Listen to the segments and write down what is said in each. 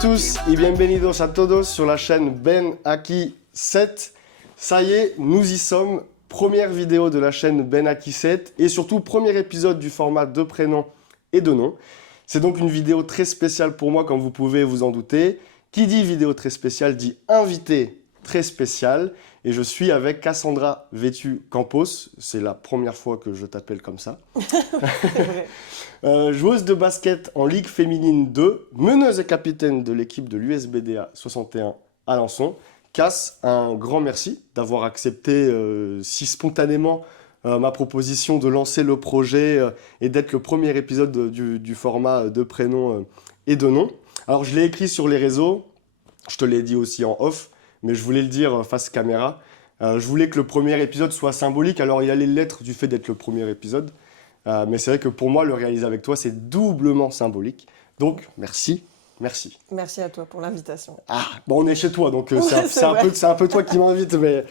tous y bienvenidos a todos sur la chaîne Ben Aki 7. Ça y est, nous y sommes. Première vidéo de la chaîne Ben Aki 7 et surtout premier épisode du format de prénom et de nom. C'est donc une vidéo très spéciale pour moi, comme vous pouvez vous en douter. Qui dit vidéo très spéciale dit invité très spécial. Et je suis avec Cassandra Vetu-Campos. C'est la première fois que je t'appelle comme ça. Joueuse de basket en Ligue féminine 2, meneuse et capitaine de l'équipe de l'USBDA 61 Alençon. Cass, un grand merci d'avoir accepté si spontanément ma proposition de lancer le projet et d'être le premier épisode du format de prénom et de nom. Alors je l'ai écrit sur les réseaux, je te l'ai dit aussi en off, mais je voulais le dire face caméra. Je voulais que le premier épisode soit symbolique, alors il allait l'être du fait d'être le premier épisode. Mais c'est vrai que pour moi, le réaliser avec toi, c'est doublement symbolique. Donc, merci. Merci. Merci à toi pour l'invitation. Ah, bon, on est chez toi, donc c'est un peu toi qui m'invite. Mais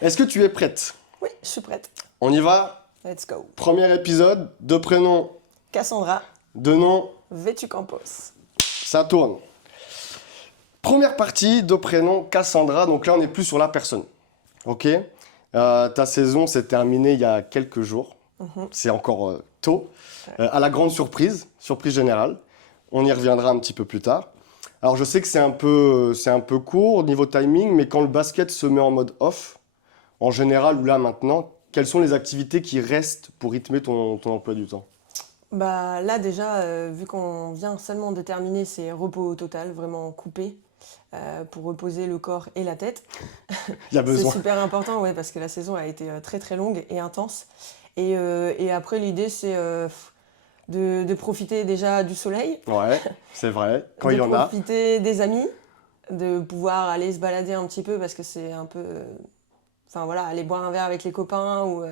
est-ce que tu es prête? Oui, je suis prête. On y va? Let's go. Premier épisode, de prénom, Cassandra. de nom, Vetu-Campos. ça tourne. Première partie, de prénom, Cassandra. Donc là, on n'est plus sur la personne. Ok? Ta saison s'est terminée il y a quelques jours. C'est encore tôt. À la grande surprise générale. On y reviendra un petit peu plus tard. Alors, je sais que c'est un peu court au niveau timing, mais quand le basket se met en mode off, en général, ou là maintenant, quelles sont les activités qui restent pour rythmer ton emploi du temps? Bah, là, déjà, vu qu'on vient seulement de terminer, c'est repos total, vraiment coupé, pour reposer le corps et la tête. Il y a besoin. C'est super important, ouais, parce que la saison a été très très longue et intense. Et après, l'idée, c'est de profiter déjà du soleil. Ouais, c'est vrai, quand il y en a. De profiter des amis, de pouvoir aller se balader un petit peu parce que c'est un peu... Enfin voilà, aller boire un verre avec les copains, ou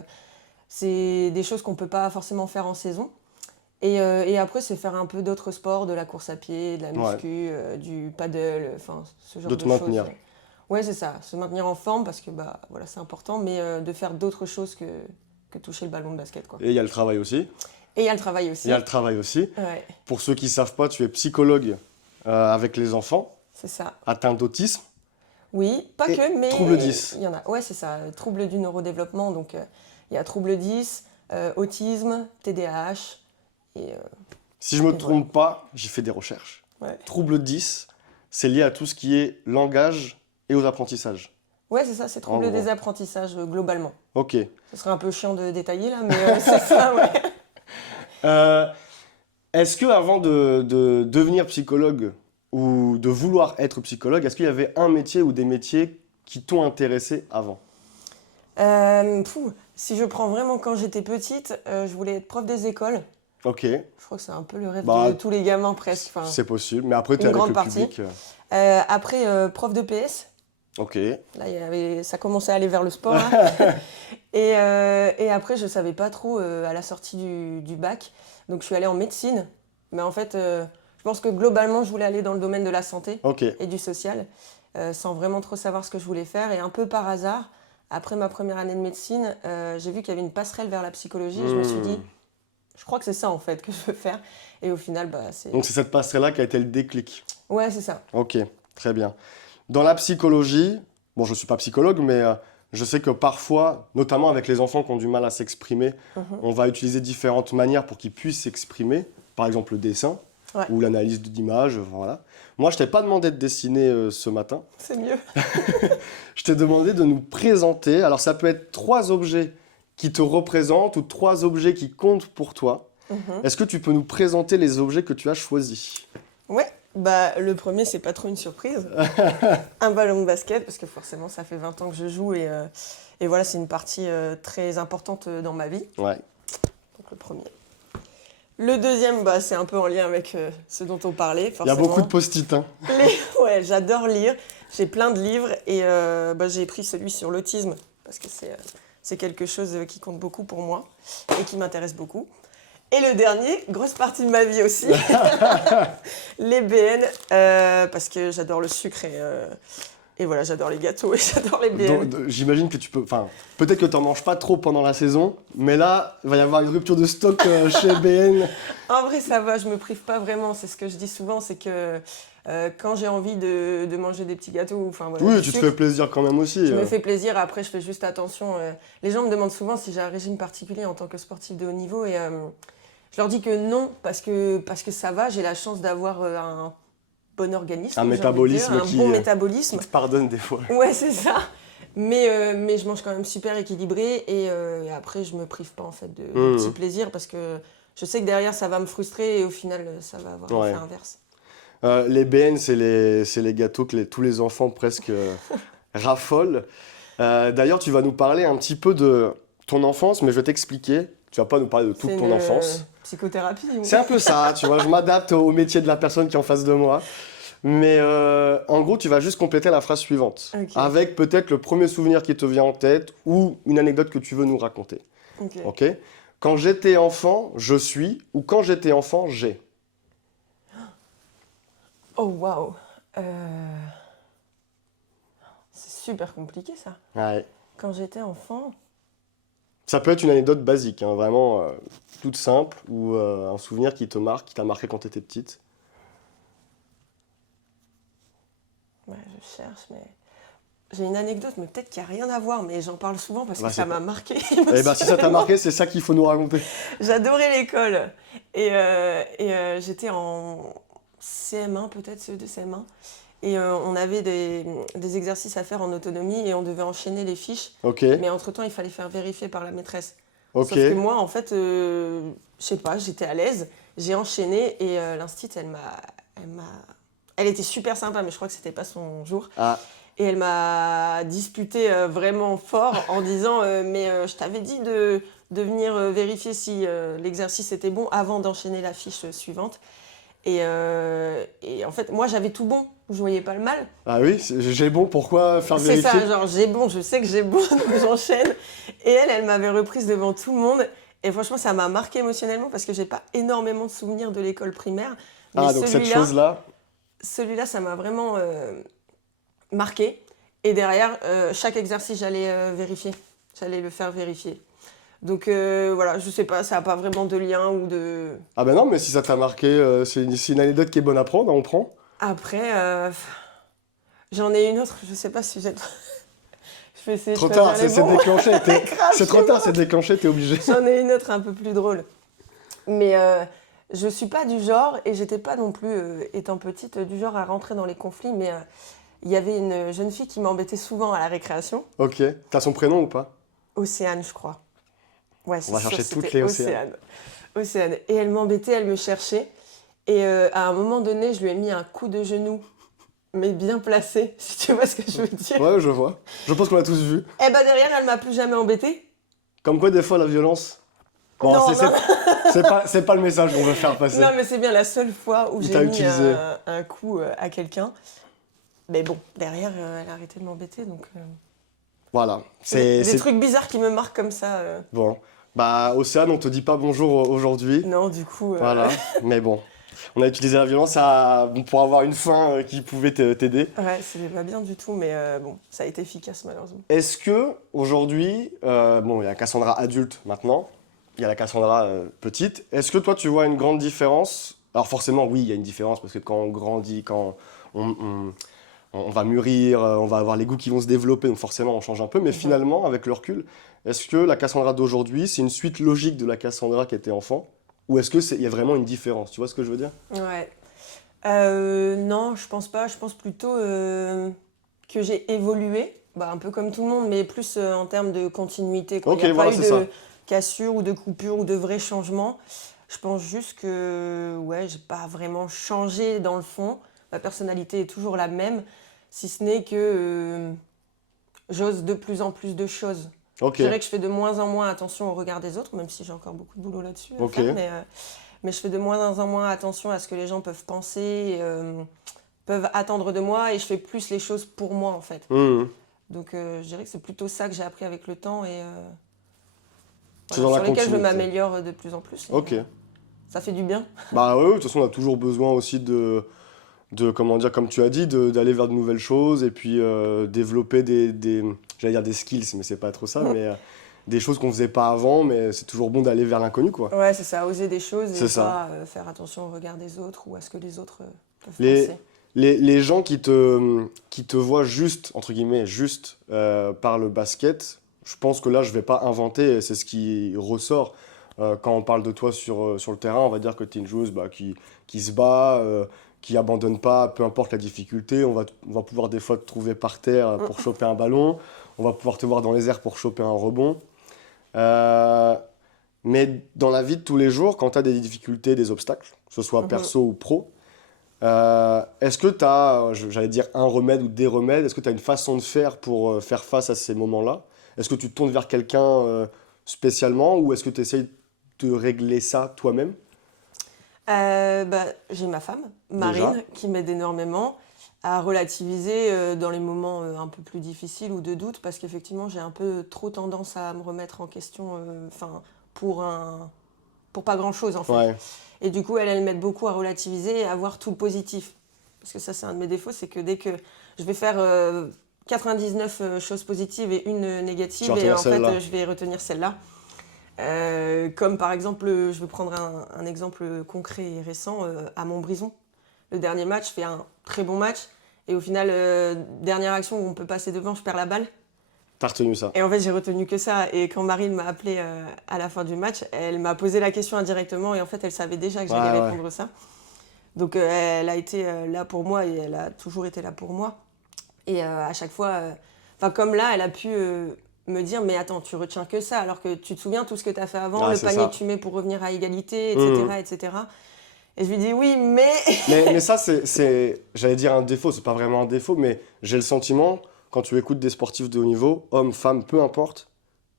c'est des choses qu'on ne peut pas forcément faire en saison. Et après, c'est faire un peu d'autres sports, de la course à pied, de la muscu, du paddle, enfin ce genre de choses. De te maintenir. Ouais, c'est ça, se maintenir en forme parce que bah, voilà, c'est important, mais de faire d'autres choses que toucher le ballon de basket, quoi. Et il y a le travail aussi. Et il y a le travail aussi. Il y a le travail aussi. Ouais, Pour ceux qui ne savent pas, tu es psychologue avec les enfants, c'est ça. atteint d'autisme. Oui, pas Et que, mais trouble 10. il y en a. Ouais, c'est ça, trouble du neurodéveloppement. Donc, il y a trouble 10, autisme, TDAH. Si je ne me trompe pas, j'ai fait des recherches. Ouais. Trouble 10, c'est lié à tout ce qui est langage et aux apprentissages. Ouais, c'est ça, c'est trouble En gros. des apprentissages globalement. Ok. Ce serait un peu chiant de détailler là, mais c'est ça, ouais. Est-ce que avant de devenir psychologue ou de vouloir être psychologue, est-ce qu'il y avait un métier ou des métiers qui t'ont intéressé avant? Si je prends vraiment quand j'étais petite, je voulais être prof des écoles. Ok, Je crois que c'est un peu le rêve Bah, de tous les gamins presque. Enfin, c'est possible, mais après tu es une avec grande le partie. public. après, prof de PS. Ok, Là, ça commençait à aller vers le sport. Là. Et après, je ne savais pas trop à la sortie du bac. Donc, je suis allée en médecine. Mais en fait, je pense que globalement, je voulais aller dans le domaine de la santé ok. et du social, sans vraiment trop savoir ce que je voulais faire. Et un peu par hasard, après ma première année de médecine, j'ai vu qu'il y avait une passerelle vers la psychologie. Et je me suis dit, je crois que c'est ça en fait que je veux faire. Et au final, bah, c'est... Donc c'est cette passerelle-là qui a été le déclic. Ouais, c'est ça. Ok, très bien. Dans la psychologie, bon, je ne suis pas psychologue, mais je sais que parfois, notamment avec les enfants qui ont du mal à s'exprimer, on va utiliser différentes manières pour qu'ils puissent s'exprimer. Par exemple, le dessin ou l'analyse d'images, voilà. Moi, je ne t'ai pas demandé de dessiner ce matin. C'est mieux. Je t'ai demandé de nous présenter. Alors, ça peut être 3 objets qui te représentent ou 3 objets qui comptent pour toi. Est-ce que tu peux nous présenter les objets que tu as choisis? Ouais, bah, le premier, c'est pas trop une surprise. Un ballon de basket, parce que forcément, ça fait 20 ans que je joue et voilà, c'est une partie très importante dans ma vie. Ouais. Donc le premier. Le deuxième, bah, c'est un peu en lien avec ce dont on parlait, Il y a forcément. beaucoup de post-it. Hein. Ouais, j'adore lire. J'ai plein de livres et bah, j'ai pris celui sur l'autisme, parce que c'est quelque chose qui compte beaucoup pour moi et qui m'intéresse beaucoup. Et le dernier, grosse partie de ma vie aussi, les BN, parce que j'adore le sucre et voilà, j'adore les gâteaux et j'adore les BN. Donc, j'imagine que tu peux... Enfin, peut-être que tu n'en manges pas trop pendant la saison, mais là, il va y avoir une rupture de stock chez BN. En vrai, ça va, je me prive pas vraiment. C'est ce que je dis souvent, c'est que Quand j'ai envie de manger des petits gâteaux, enfin voilà, Oui, du tu te sucre, fais plaisir quand même aussi. je me fais plaisir. Après, je fais juste attention. Les gens me demandent souvent si j'ai un régime particulier en tant que sportif de haut niveau et je leur dis que non parce que ça va. J'ai la chance d'avoir un bon organisme, Un j'ai envie de métabolisme dire, un qui, bon métabolisme. qui te pardonne des fois. Ouais, c'est ça. Mais je mange quand même super équilibré et après, je me prive pas en fait de petits plaisirs parce que je sais que derrière, ça va me frustrer et au final, ça va avoir l'effet inverse. Les BN, c'est les gâteaux que tous les enfants presque raffolent. D'ailleurs, tu vas nous parler un petit peu de ton enfance, mais je vais t'expliquer. Tu vas pas nous parler de toute ton enfance. Psychothérapie. C'est un peu ça, tu vois. Je m'adapte au métier de la personne qui est en face de moi. Mais en gros, tu vas juste compléter la phrase suivante. Ok. Avec peut-être le premier souvenir qui te vient en tête ou une anecdote que tu veux nous raconter. Ok. Ok. Quand j'étais enfant, je suis, ou quand j'étais enfant, j'ai. Oh waouh. C'est super compliqué ça. Ouais. Quand j'étais enfant, Ça peut être une anecdote basique, hein, vraiment toute simple, ou un souvenir qui te marque, qui t'a marqué quand tu étais petite. ouais, je cherche, mais j'ai une anecdote, mais peut-être qu'il n'y a rien à voir, mais j'en parle souvent parce Bah, que c'est ça pas- m'a marqué. Eh ben, si ça t'a marqué, c'est ça qu'il faut nous raconter. J'adorais l'école et j'étais en CM1 peut-être, CE2, CM1. Et on avait des exercices à faire en autonomie et on devait enchaîner les fiches. Ok, Mais entre-temps, il fallait faire vérifier par la maîtresse. ok. Sauf que moi, en fait, je sais pas, j'étais à l'aise, j'ai enchaîné et l'instit, elle était super sympa, mais je crois que c'était pas son jour. Ah, Et elle m'a disputé vraiment fort en disant mais je t'avais dit de venir vérifier si l'exercice était bon avant d'enchaîner la fiche suivante. Et en fait, moi, j'avais tout bon, je voyais pas le mal. ah oui, j'ai bon, pourquoi faire C'est vérifier? ça, genre j'ai bon, je sais que j'ai bon, donc j'enchaîne. Et elle m'avait reprise devant tout le monde. Et franchement, ça m'a marqué émotionnellement parce que j'ai pas énormément de souvenirs de l'école primaire. Mais Ah, donc cette chose-là, celui-là, ça m'a vraiment marqué. Et derrière, chaque exercice, j'allais vérifier. J'allais le faire vérifier. Donc voilà, je sais pas, ça n'a pas vraiment de lien ou de... ah ben non, mais si ça t'a marqué, c'est une anecdote qui est bonne à prendre, on prend. Après, j'en ai une autre, je sais pas si j'ai... Je vais essayer Trop de tard, choisir c'est les bons. déclenché, Grave, c'est trop tard, c'est déclenché, t'es obligé. J'en ai une autre un peu plus drôle. Mais je suis pas du genre, et j'étais pas non plus, étant petite, du genre à rentrer dans les conflits, mais il y avait une jeune fille qui m'embêtait souvent à la récréation, Ok, t'as son prénom ou pas? Océane, je crois. Ouais, c'est va sûr, chercher toutes c'était les Océanes. Océane. Et elle m'embêtait, elle me cherchait. Et à un moment donné, je lui ai mis un coup de genou, mais bien placé, si tu vois ce que je veux dire. Ouais, je vois. Je pense qu'on l'a tous vu. Et bah derrière, elle m'a plus jamais embêtée. Comme quoi, des fois, la violence... Bon, Non, c'est pas le message qu'on veut faire passer. Non, mais c'est bien la seule fois où Il j'ai t'a mis utilisé. un coup à quelqu'un. Mais bon, derrière, elle a arrêté de m'embêter, donc... Voilà. Des trucs bizarres qui me marquent comme ça. Bon. Bah, Océane, on te dit pas bonjour aujourd'hui. Non, du coup... Voilà. Mais bon. On a utilisé la violence pour avoir une fin qui pouvait t'aider. Ouais, c'était pas bien du tout, mais bon, ça a été efficace malheureusement. Est-ce que aujourd'hui, bon, il y a Cassandra adulte maintenant, il y a la Cassandra petite. Est-ce que toi, tu vois une grande différence? Alors forcément, oui, il y a une différence parce que quand on grandit, quand on va mûrir, on va avoir les goûts qui vont se développer, donc forcément, on change un peu. Mais finalement, avec le recul, est-ce que la Cassandra d'aujourd'hui, c'est une suite logique de la Cassandra qui était enfant? Ou est-ce qu'il y a vraiment une différence? Tu vois ce que je veux dire? Ouais. Non, je pense pas. Je pense plutôt que j'ai évolué, bah, un peu comme tout le monde, mais plus en termes de continuité, quoi. Ok, Il n'y a voilà, pas eu c'est ça. de cassure ou de coupure ou de vrais changements. Je pense juste que ouais, j'ai pas vraiment changé dans le fond. Ma personnalité est toujours la même, si ce n'est que j'ose de plus en plus de choses. Ok. Je dirais que je fais de moins en moins attention au regard des autres, même si j'ai encore beaucoup de boulot là-dessus à Ok. faire, mais je fais de moins en moins attention à ce que les gens peuvent penser, peuvent attendre de moi, et je fais plus les choses pour moi en fait. Mhm. Donc je dirais que c'est plutôt ça que j'ai appris avec le temps et C'est dans la sur lesquels je continuité. m'améliore de plus en plus. Et, Ok. ça fait du bien. Bah ouais, de toute façon, on a toujours besoin aussi comment dire, comme tu as dit, d'aller vers de nouvelles choses et puis développer j'allais dire des skills, mais c'est pas trop ça, mais des choses qu'on faisait pas avant, mais c'est toujours bon d'aller vers l'inconnu, quoi. Ouais, c'est ça, oser des choses C'est et ça. pas faire attention au regard des autres ou à ce que les autres peuvent Les, penser. les gens qui te voient juste, entre guillemets, juste par le basket, je pense que là, je vais pas inventer, c'est ce qui ressort. Quand on parle de toi sur le terrain, on va dire que tu es une joueuse qui se bat, qui abandonne pas, peu importe la difficulté. On va pouvoir des fois te trouver par terre pour choper un ballon. On va pouvoir te voir dans les airs pour choper un rebond. Euh, mais dans la vie de tous les jours, quand tu as des difficultés, des obstacles, que ce soit perso ou pro, est-ce que tu as, j'allais dire un remède ou des remèdes, est-ce que tu as une façon de faire pour faire face à ces moments-là? Est-ce que tu te tournes vers quelqu'un spécialement ou est-ce que tu essayes de régler ça toi-même? J'ai ma femme, Marine, qui m'aide énormément à relativiser dans les moments un peu plus difficiles ou de doute, parce qu'effectivement, j'ai un peu trop tendance à me remettre en question pour pas grand-chose, en fait. Ouais, Et du coup, elle m'aide beaucoup à relativiser et à voir tout le positif. Parce que ça, c'est un de mes défauts, c'est que dès que je vais faire 99 choses positives et une négative, tu vas et retenir en fait, celle-là. je vais retenir celle-là. Comme par exemple, je vais prendre un exemple concret et récent à Montbrison. Le dernier match, je fais un très bon match. Et au final, dernière action où on peut passer devant, je perds la balle. T'as retenu ça. Et en fait, j'ai retenu que ça. Et quand Marine m'a appelé à la fin du match, elle m'a posé la question indirectement. Et en fait, elle savait déjà que j'allais Ouais. répondre ça. Donc, elle a été là pour moi et elle a toujours été là pour moi. Et à chaque fois, comme là, elle a pu me dire, mais attends, tu retiens que ça, alors que tu te souviens tout ce que tu as fait avant, Ah, le c'est panier ça. que tu mets pour revenir à égalité, etc., etc. Et je lui dis, oui, mais... Mais ça, j'allais dire un défaut, c'est pas vraiment un défaut, mais j'ai le sentiment, quand tu écoutes des sportifs de haut niveau, hommes, femmes, peu importe,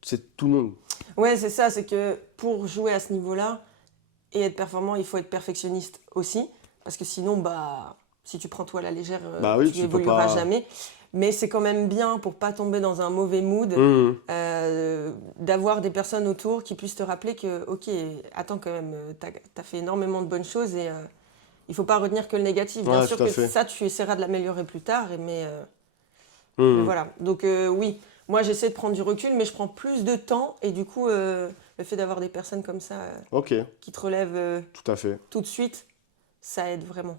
c'est tout le monde. Ouais, c'est ça, c'est que pour jouer à ce niveau-là et être performant, il faut être perfectionniste aussi, parce que sinon, si tu prends tout à la légère, Bah oui, tu tu peux n'évolueras pas. jamais. Mais c'est quand même bien pour pas tomber dans un mauvais mood, d'avoir des personnes autour qui puissent te rappeler que, ok, attends quand même, t'as fait énormément de bonnes choses et il faut pas retenir que le négatif. Bien Ouais, sûr tout à que fait. ça, tu essaieras de l'améliorer plus tard, mais Mhm. voilà. Donc oui, moi j'essaie de prendre du recul, mais je prends plus de temps et du coup, le fait d'avoir des personnes comme ça Ok, qui te relèvent tout à fait. tout de suite, ça aide vraiment.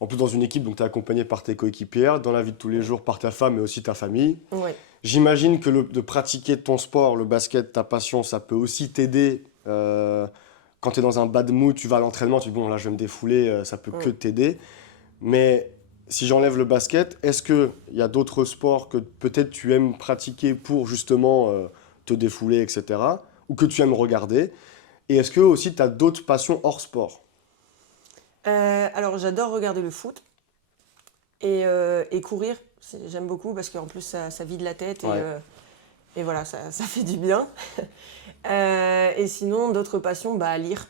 En plus, dans une équipe, donc tu es accompagné par tes coéquipières, dans la vie de tous les jours par ta femme et aussi ta famille. Ouais. J'imagine que de pratiquer ton sport, le basket, ta passion, ça peut aussi t'aider. Quand tu es dans un bad mood, tu vas à l'entraînement, tu dis bon, là, je vais me défouler, ça peut que t'aider. Mais si j'enlève le basket, est-ce qu'il y a d'autres sports que peut-être tu aimes pratiquer pour justement te défouler, etc. ou que tu aimes regarder? Et est-ce que aussi tu as d'autres passions hors sport? Alors j'adore regarder le foot et courir. J'aime beaucoup parce qu'en plus ça vide la tête Ouais. et voilà, ça fait du bien. Et sinon, d'autres passions, lire.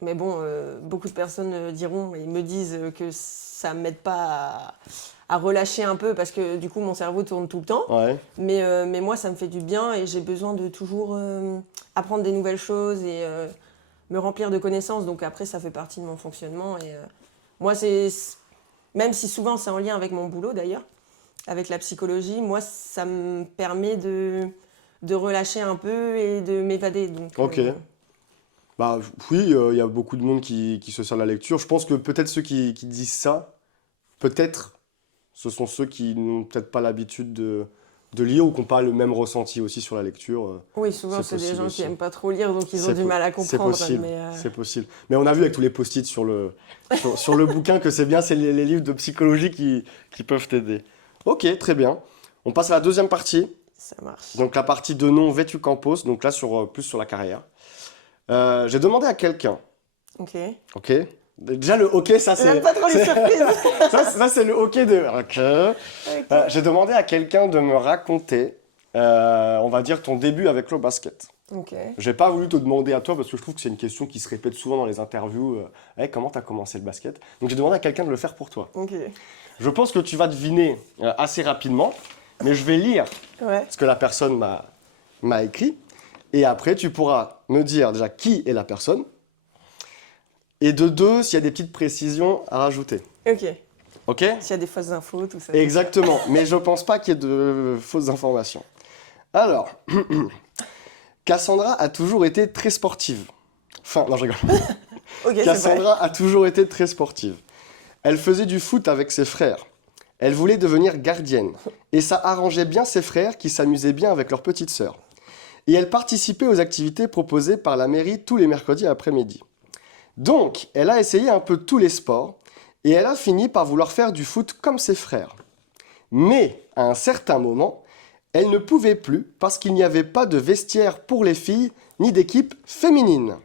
Mais bon, beaucoup de personnes diront et me disent que ça ne m'aide pas à relâcher un peu parce que du coup mon cerveau tourne tout le temps. Ouais. Mais moi, ça me fait du bien et j'ai besoin de toujours apprendre des nouvelles choses et me remplir de connaissances. Donc après, ça fait partie de mon fonctionnement. Et moi, même si souvent c'est en lien avec mon boulot d'ailleurs, avec la psychologie, moi, ça me permet de relâcher un peu et de m'évader. Donc, Ok. Bah oui, il y a beaucoup de monde qui se sert de la lecture. Je pense que peut-être ceux qui disent ça, peut-être, ce sont ceux qui n'ont peut-être pas l'habitude de lire ou qui n'ont pas le même ressenti aussi sur la lecture. oui, souvent, C'est c'est des possible gens aussi. qui n'aiment pas trop lire, donc ils ont C'est du po- mal à C'est comprendre. possible, Mais, c'est possible. Mais on a vu avec tous les post-it sur le bouquin que c'est bien, c'est les livres de psychologie qui peuvent t'aider. Ok, très bien. On passe à la deuxième partie. ça marche. Donc la partie de nom Vêtu Campos, donc là plus sur la carrière. J'ai demandé à quelqu'un, Ok. ok? Déjà le ok, ça c'est... J'aime pas trop les c'est- surprises. ça, c'est le ok de... Ok. Ok. J'ai demandé à quelqu'un de me raconter, on va dire, ton début avec le basket. Ok. J'ai pas voulu te demander à toi parce que je trouve que c'est une question qui se répète souvent dans les interviews. Hey, comment tu as commencé le basket? Donc j'ai demandé à quelqu'un de le faire pour toi. Ok. Je pense que tu vas deviner assez rapidement, mais je vais lire Ouais. ce que la personne m'a écrit. Et après, tu pourras me dire déjà qui est la personne. Et de deux, s'il y a des petites précisions à rajouter. Ok. Ok? S'il y a des fausses infos, tout ça. Exactement. Mais je pense pas qu'il y ait de fausses informations. Alors, Cassandra a toujours été très sportive. Enfin, non, je rigole. Ok, c'est vrai. Cassandra a toujours été très sportive. Elle faisait du foot avec ses frères. Elle voulait devenir gardienne. Et ça arrangeait bien ses frères qui s'amusaient bien avec leur petite sœur. Et elle participait aux activités proposées par la mairie tous les mercredis après-midi. Donc, elle a essayé un peu tous les sports et elle a fini par vouloir faire du foot comme ses frères. Mais, à un certain moment, elle ne pouvait plus parce qu'il n'y avait pas de vestiaire pour les filles ni d'équipe féminine.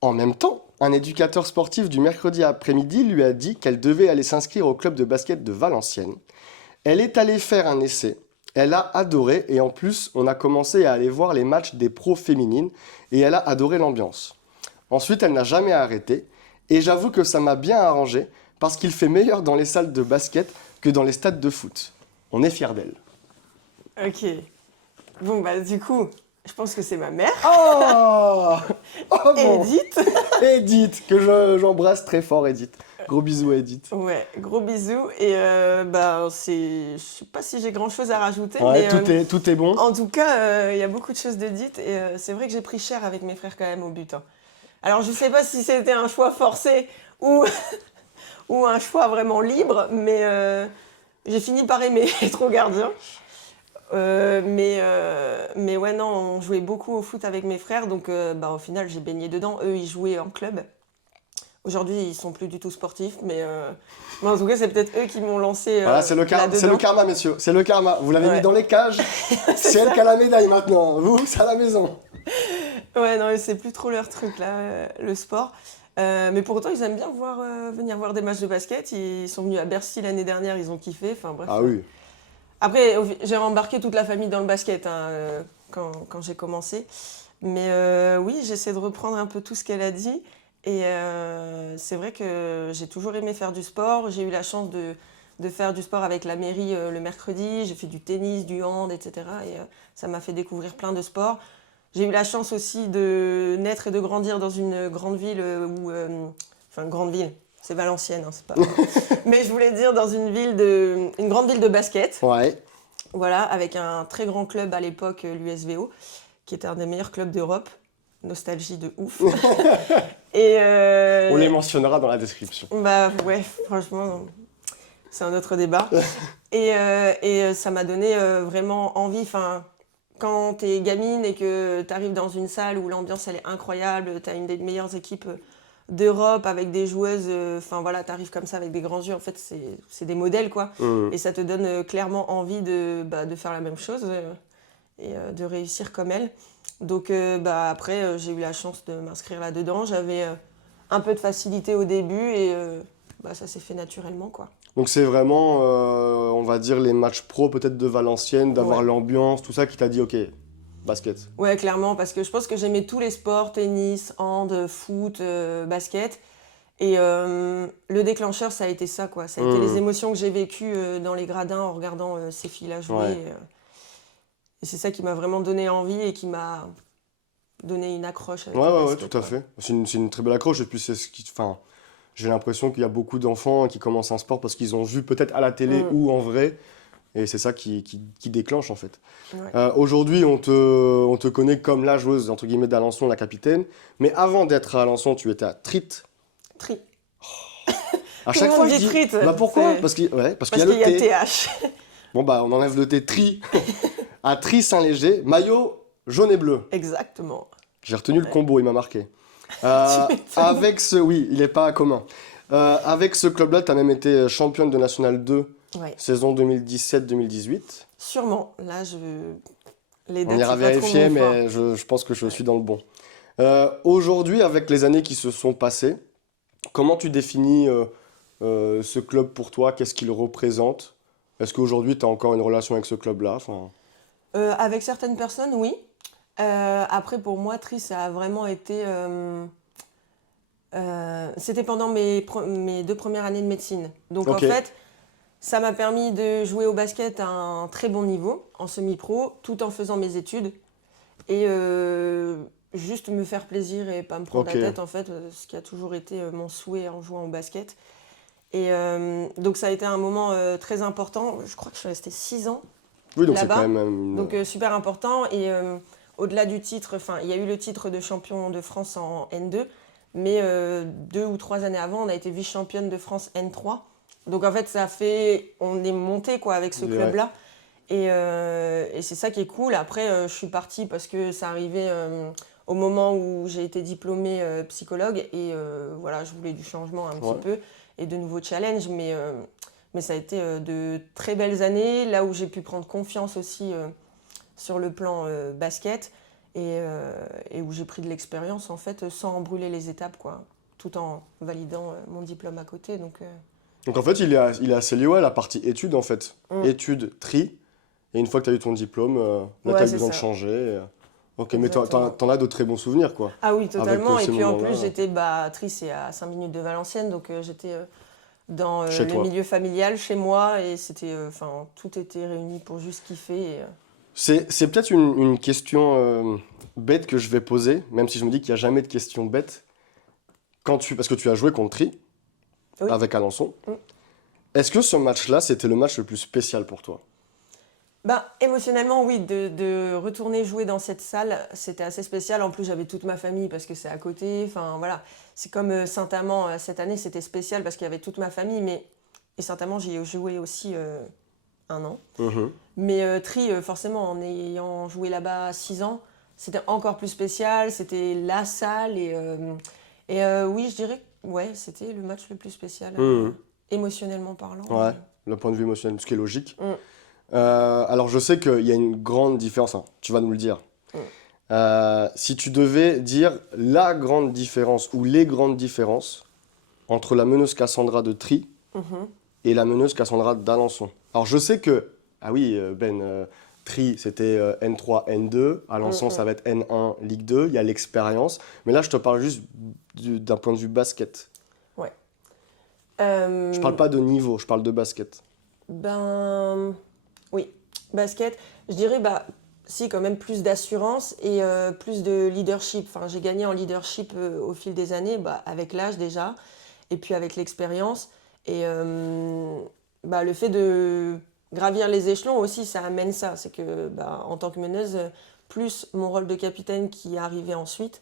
En même temps, un éducateur sportif du mercredi après-midi lui a dit qu'elle devait aller s'inscrire au club de basket de Valenciennes. Elle est allée faire un essai, elle a adoré et en plus, on a commencé à aller voir les matchs des pros féminines et elle a adoré l'ambiance. Ensuite, elle n'a jamais arrêté et j'avoue que ça m'a bien arrangé parce qu'il fait meilleur dans les salles de basket que dans les stades de foot. On est fiers d'elle. Ok. Bon, bah, du coup, je pense que c'est ma mère, Oh, oh bon. Edith. Edith, que j'embrasse très fort, Edith. Gros bisous, Edith. Ouais, gros bisous. Et bah, je sais pas si j'ai grand chose à rajouter, Ouais, mais tout est bon. en tout cas, il y a beaucoup de choses dites et c'est vrai que j'ai pris cher avec mes frères quand même au but, hein. Alors, je sais pas si c'était un choix forcé ou, ou un choix vraiment libre, mais j'ai fini par aimer être gardien. Mais ouais, non, on jouait beaucoup au foot avec mes frères, donc bah, au final, j'ai baigné dedans. Eux, ils jouaient en club. Aujourd'hui, ils sont plus du tout sportifs, mais en tout cas, c'est peut-être eux qui m'ont lancé Voilà, c'est le là-dedans. karma, messieurs. C'est le karma. Vous l'avez Ouais. mis dans les cages. C'est elle qui a la médaille maintenant. Vous, c'est à la maison. Ouais, non, c'est plus trop leur truc, là, le sport. Mais pour autant, ils aiment bien venir voir des matchs de basket. Ils sont venus à Bercy l'année dernière, ils ont kiffé. Enfin, bref. Ah oui. Après, j'ai embarqué toute la famille dans le basket, hein, quand j'ai commencé. Mais oui, j'essaie de reprendre un peu tout ce qu'elle a dit. Et c'est vrai que j'ai toujours aimé faire du sport. J'ai eu la chance de faire du sport avec la mairie le mercredi. J'ai fait du tennis, du hand, etc. Et ça m'a fait découvrir plein de sports. J'ai eu la chance aussi de naître et de grandir dans une grande ville enfin, grande ville, c'est Valenciennes, hein, c'est pas... Mais je voulais dire dans une grande ville de basket. Ouais. Voilà, avec un très grand club à l'époque, l'USVO, qui était un des meilleurs clubs d'Europe. Nostalgie de ouf. Et On les mentionnera dans la description. bah ouais, franchement, c'est un autre débat. Et ça m'a donné vraiment envie. Enfin, quand t'es gamine et que t'arrives dans une salle où l'ambiance elle est incroyable, t'as une des meilleures équipes d'Europe avec des joueuses. Enfin voilà, t'arrives comme ça avec des grands yeux. En fait, c'est des modèles quoi. Et ça te donne clairement envie de faire la même chose et de réussir comme elles. Donc bah, après, j'ai eu la chance de m'inscrire là-dedans. J'avais un peu de facilité au début et bah, ça s'est fait naturellement, quoi. Donc c'est vraiment, on va dire, les matchs pro peut-être de Valenciennes, d'avoir Ouais. l'ambiance, tout ça qui t'a dit, ok, basket. Ouais, clairement, parce que je pense que j'aimais tous les sports, tennis, hand, foot, basket. Et le déclencheur, ça a été ça, quoi. Ça a été les émotions que j'ai vécues dans les gradins en regardant ces filles-là jouer. Ouais. Et c'est ça qui m'a vraiment donné envie et qui m'a donné une accroche avec le Ouais, basket, tout à quoi. fait. C'est une très belle accroche. Et puis, c'est ce qui. Enfin, j'ai l'impression qu'il y a beaucoup d'enfants qui commencent un sport parce qu'ils ont vu peut-être à la télé ou en vrai. Et c'est ça qui déclenche, en fait. Ouais. Aujourd'hui, on te connaît comme la joueuse, entre guillemets, d'Alençon, la capitaine. Mais avant d'être à Alençon, tu étais à Tritt. Tri. À Tout chaque le fois, monde je dit dis. Tritt. Bah pourquoi? C'est- Parce qu'il ouais, parce Parce qu'il y a qu'il y le a T. TH. Bon, bah, on enlève le T. Tri. À Tri Saint-Léger, maillot jaune et bleu. Exactement. J'ai retenu le combo, il m'a marqué. Tu m'étonnes. Oui, il n'est pas commun. Avec ce club-là, tu as même été championne de National 2, Ouais, saison 2017-2018. sûrement. Là, les On dates, ira c'est pas trop vérifier, mon fort. mais je pense que je suis dans le bon. Aujourd'hui, avec les années qui se sont passées, comment tu définis ce club pour toi? Qu'est-ce qu'il représente? Est-ce qu'aujourd'hui, tu as encore une relation avec ce club-là? Enfin, Avec certaines personnes, oui. Après, pour moi, Tri, ça a vraiment été... c'était pendant mes 2 premières années de médecine. Donc, en Ok. fait, ça m'a permis de jouer au basket à un très bon niveau, en semi-pro, tout en faisant mes études. Et juste me faire plaisir et pas me prendre Ok. la tête, en fait, ce qui a toujours été mon souhait en jouant au basket. Et donc, ça a été un moment très important. Je crois que je suis restée 6 ans. Oui, donc c'est Là-bas. quand même une... Donc super important et au-delà du titre, enfin il y a eu le titre de champion de France en N2, Mais 2 ou 3 années avant, on a été vice-championne de France N3. Donc en fait, on est monté quoi avec ce Ouais. club-là. Et c'est ça qui est cool. Après, je suis partie parce que ça arrivait au moment où j'ai été diplômée psychologue. Et voilà, je voulais du changement un Ouais. petit peu et de nouveaux challenges. Mais ça a été de très belles années, là où j'ai pu prendre confiance aussi sur le plan basket et où j'ai pris de l'expérience en fait sans brûler les étapes quoi, tout en validant mon diplôme à côté. Donc en fait, il est assez lié à la partie études en fait. Mm. Études, tri. Et une fois que tu as eu ton diplôme, là, Ouais, tu as eu c'est besoin de ça. changer. Ok, mais Exactement. t'en as de très bons souvenirs, quoi. Ah oui, totalement. Avec Et ces puis en moments-là, plus, j'étais Tri, c'est à 5 minutes de Valenciennes, donc j'étais dans chez le toi. milieu familial chez moi et c'était, enfin, tout était réuni pour juste kiffer. C'est peut-être une question bête que je vais poser, même si je me dis qu'il n'y a jamais de question bête. Parce que tu as joué contre Tri, Oui. avec Alençon. Mm. Est-ce que ce match-là, c'était le match le plus spécial pour toi? Bah, émotionnellement, oui, de retourner jouer dans cette salle, c'était assez spécial. En plus, j'avais toute ma famille parce que c'est à côté. Enfin, voilà. C'est comme Saint-Amand, cette année, c'était spécial parce qu'il y avait toute ma famille. Et Saint-Amand, j'y ai joué aussi 1 an. Mhm. Mais Tri, forcément, en ayant joué là-bas 6 ans, c'était encore plus spécial. C'était la salle. Oui, je dirais que ouais, c'était le match le plus spécial, Mhm. émotionnellement parlant. Ouais, le point de vue émotionnel, ce qui est logique. Mm. Alors, je sais qu'il y a une grande différence, hein, tu vas nous le dire. Mm. Si tu devais dire la grande différence ou les grandes différences entre la meneuse Cassandra de Tri Mhm. et la meneuse Cassandra d'Alençon. Alors, je sais que, ah oui, Tri, c'était N3, N2. Alençon, ça va être N1, Ligue 2. Il y a l'expérience. Mais là, je te parle juste d'un point de vue basket. Ouais. Je parle pas de niveau, je parle de basket. Ben oui, basket, je dirais bah si quand même plus d'assurance et plus de leadership. Enfin, j'ai gagné en leadership au fil des années, bah, avec l'âge déjà, et puis avec l'expérience. Et bah, le fait de gravir les échelons aussi, ça amène ça. C'est que bah, en tant que meneuse, plus mon rôle de capitaine qui est arrivé ensuite,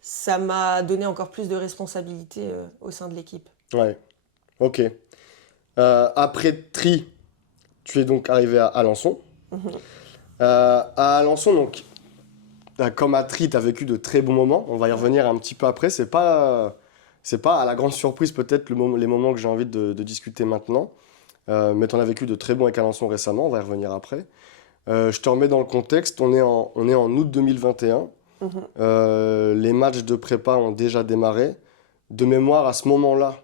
ça m'a donné encore plus de responsabilités au sein de l'équipe. Ouais, ok. Après Tri, tu es donc arrivé à Alençon. À Alençon, donc, comme à Tri, tu as vécu de très bons moments. On va y revenir un petit peu après. C'est pas à la grande surprise, peut-être, les moments que j'ai envie de discuter maintenant. Mais tu en as vécu de très bons avec Alençon récemment. On va y revenir après. Je te remets dans le contexte. On est en août 2021. Mhm. Les matchs de prépa ont déjà démarré. De mémoire, à ce moment-là,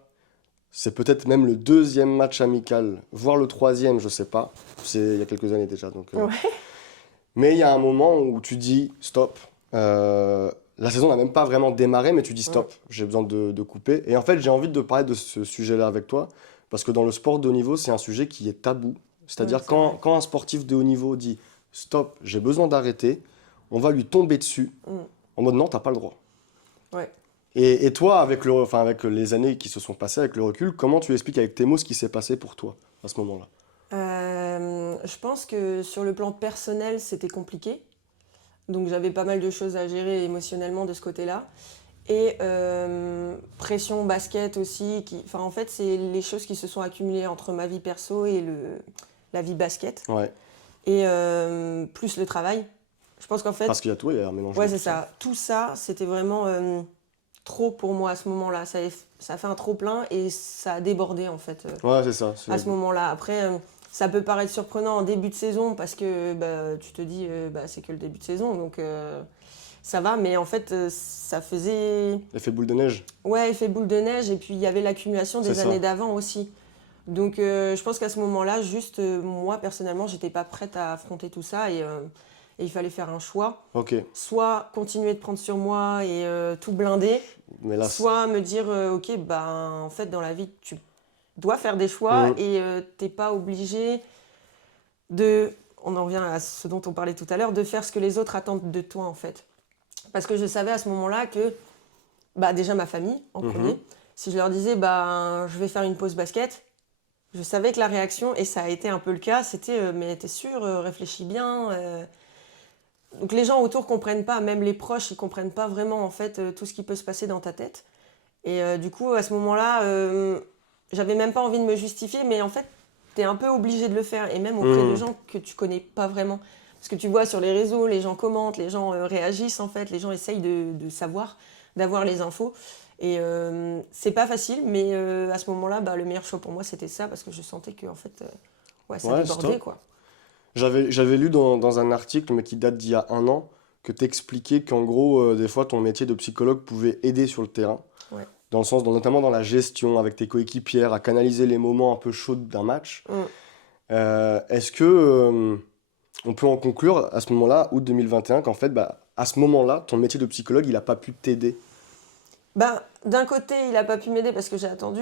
c'est peut-être même le deuxième match amical, voire le troisième, je sais pas. C'est il y a quelques années déjà. Donc, Ouais. mais il y a un moment où tu dis stop. La saison n'a même pas vraiment démarré, mais tu dis stop. J'ai besoin de couper. Et en fait, j'ai envie de parler de ce sujet-là avec toi, parce que dans le sport de haut niveau, c'est un sujet qui est tabou. C'est-à-dire Oui, c'est vrai. quand un sportif de haut niveau dit stop, j'ai besoin d'arrêter, on va lui tomber dessus Mm. en mode non, t'as pas le droit. Ouais. Et toi, avec les années qui se sont passées, avec le recul, comment tu expliques avec tes mots ce qui s'est passé pour toi à ce moment-là? Je pense que sur le plan personnel, c'était compliqué. Donc j'avais pas mal de choses à gérer émotionnellement de ce côté-là. Et pression basket aussi. Enfin, en fait, c'est les choses qui se sont accumulées entre ma vie perso et la vie basket. Ouais, Et plus le travail. Je pense qu'en fait, parce qu'il y a tout, il y a un mélange ouais, de c'est tout ça. ça. Tout ça, c'était vraiment trop pour moi à ce moment-là. Ça a fait un trop plein et ça a débordé en fait. Ouais, c'est ça. À ce moment-là. Après, ça peut paraître surprenant en début de saison parce que bah, tu te dis c'est que le début de saison, donc ça va. Mais en fait, ça faisait L'effet boule de neige. effet boule de neige et puis il y avait l'accumulation C'est des ça. années d'avant aussi. Donc je pense qu'à ce moment-là, juste moi personnellement, j'étais pas prête à affronter tout ça et il fallait faire un choix. Ok, Soit continuer de prendre sur moi et tout blinder, mais là, soit me dire ok, ben en fait dans la vie tu dois faire des choix Mhm. et t'es pas obligé de, on en revient à ce dont on parlait tout à l'heure, de faire ce que les autres attendent de toi en fait. Parce que je savais à ce moment-là que bah déjà ma famille en Mhm. premier, si je leur disais bah je vais faire une pause basket, je savais que la réaction, et ça a été un peu le cas, c'était mais t'es sûr, réfléchis bien. Donc les gens autour comprennent pas, même les proches, ils comprennent pas vraiment en fait tout ce qui peut se passer dans ta tête. Et du coup, à ce moment-là, j'avais même pas envie de me justifier, mais en fait, t'es un peu obligé de le faire, et même auprès de gens que tu connais pas vraiment. Parce que tu vois sur les réseaux, les gens commentent, les gens réagissent en fait, les gens essayent de savoir, d'avoir les infos. Et c'est pas facile, mais à ce moment-là, le meilleur choix pour moi, c'était ça, parce que je sentais que en fait, ça Ouais, débordait, stop. quoi. J'avais lu dans un article, mais qui date d'il y a 1 an, que t'expliquais qu'en gros, des fois, ton métier de psychologue pouvait aider sur le terrain. Ouais. Dans le sens, notamment dans la gestion, avec tes coéquipières, à canaliser les moments un peu chauds d'un match. Mm. Est-ce que on peut en conclure à ce moment-là, août 2021, qu'en fait, à ce moment-là, ton métier de psychologue, il n'a pas pu t'aider? D'un côté, il a pas pu m'aider parce que j'ai attendu.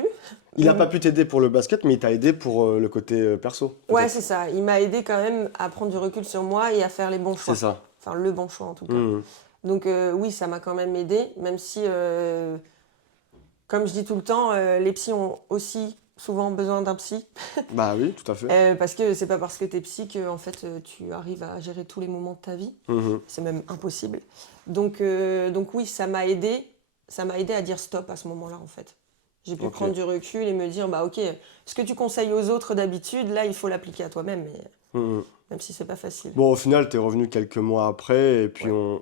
Il n'a pas pu t'aider pour le basket, mais il t'a aidé pour le côté perso, Ouais, peut-être. c'est ça. Il m'a aidé quand même à prendre du recul sur moi et à faire les bons choix. C'est ça. Enfin, le bon choix en tout cas. Mhm. Donc oui, ça m'a quand même aidé, même si, comme je dis tout le temps, les psys ont aussi souvent besoin d'un psy. Bah oui, tout à fait. Parce que c'est pas parce que t'es psy que en fait, tu arrives à gérer tous les moments de ta vie. Mhm. C'est même impossible. Donc oui, ça m'a aidé. Ça m'a aidé à dire stop à ce moment-là, en fait. J'ai pu Ok. prendre du recul et me dire, ok, ce que tu conseilles aux autres d'habitude, là, il faut l'appliquer à toi-même, mais Mhm. même si c'est pas facile. Bon, au final, t'es revenu quelques mois après, et puis Ouais.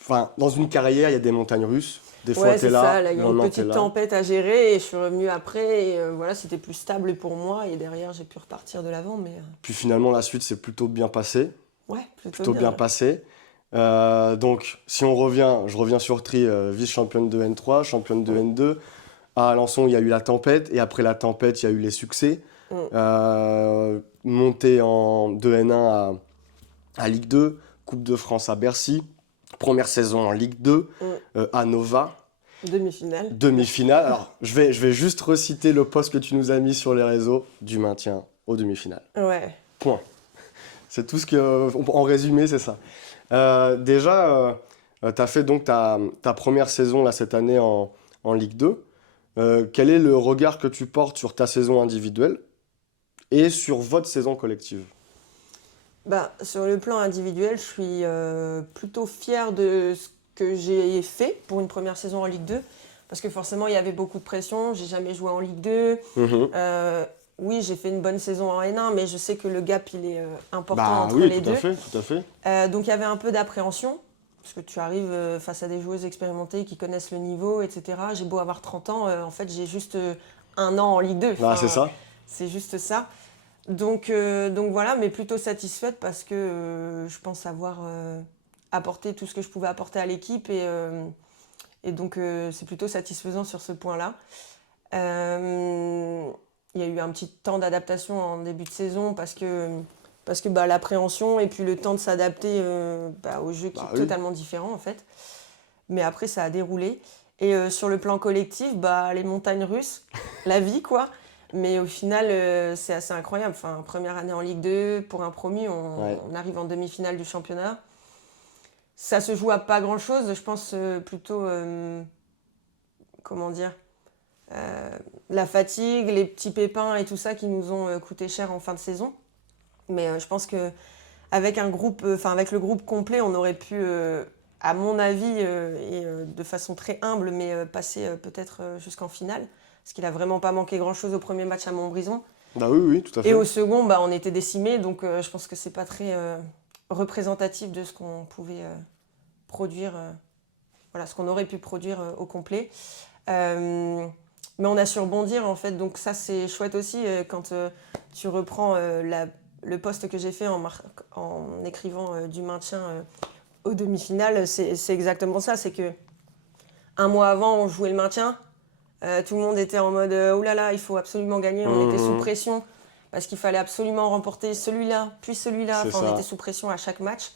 Enfin, dans une carrière, il y a des montagnes russes. Des fois, Ouais, t'es c'est là, ça. Là, il y le a une lendemain, t'es petite là. tempête à gérer et je suis revenue après. Et voilà, c'était plus stable pour moi. Et derrière, j'ai pu repartir de l'avant. Mais Puis finalement, la suite s'est plutôt bien passée. ouais, plutôt Plutôt bien bien. passée. Donc, si on revient, je reviens sur Tri, vice-championne de N3, championne de Ouais. N2. À Alençon, il y a eu la tempête. Et après la tempête, il y a eu les succès. Montée de N1 à Ligue 2. Coupe de France à Bercy. Première saison en Ligue 2. À Nova. Demi-finale. Demi-finale. Alors, je vais juste reciter le post que tu nous as mis sur les réseaux du maintien aux demi-finales. Ouais. Point. C'est tout ce que. En résumé, c'est ça. Déjà, tu as fait donc ta première saison là, cette année en Ligue 2. Quel est le regard que tu portes sur ta saison individuelle et sur votre saison collective? Sur le plan individuel, je suis plutôt fière de ce que j'ai fait pour une première saison en Ligue 2. Parce que forcément, il y avait beaucoup de pression. J'ai jamais joué en Ligue 2. Mhm. Oui, j'ai fait une bonne saison en N1, mais je sais que le gap, il est important Bah entre oui, les tout à deux. fait, tout à fait. Donc il y avait un peu d'appréhension, parce que tu arrives face à des joueuses expérimentées qui connaissent le niveau, etc. J'ai beau avoir 30 ans, en fait j'ai juste 1 an en Ligue 2. Ah, c'est ça. C'est juste ça. Donc voilà, mais plutôt satisfaite parce que je pense avoir apporté tout ce que je pouvais apporter à l'équipe et donc c'est plutôt satisfaisant sur ce point-là. Il y a eu un petit temps d'adaptation en début de saison parce que l'appréhension et puis le temps de s'adapter au jeu qui est totalement différent en fait. Mais après, ça a déroulé. Et sur le plan collectif, les montagnes russes, la vie quoi. Mais au final, c'est assez incroyable. Enfin, première année en Ligue 2, pour un promu, on arrive en demi-finale du championnat. Ça se joue à pas grand-chose, je pense plutôt, comment dire, la fatigue, les petits pépins et tout ça qui nous ont coûté cher en fin de saison. Mais je pense que avec avec le groupe complet, on aurait pu, à mon avis, et de façon très humble, mais passer peut-être jusqu'en finale. Parce qu'il a vraiment pas manqué grand-chose au premier match à Montbrison. Bah oui, tout à fait. Et au second, on était décimés, donc je pense que c'est pas très représentatif de ce qu'on pouvait produire, ce qu'on aurait pu produire au complet. Mais on a su rebondir en fait, donc ça c'est chouette aussi quand tu reprends le post que j'ai fait en écrivant du maintien aux demi-finales, c'est exactement ça, c'est que un mois avant on jouait le maintien, tout le monde était en mode oh là là, il faut absolument gagner, on était sous pression parce qu'il fallait absolument remporter celui-là, puis celui-là, on était sous pression à chaque match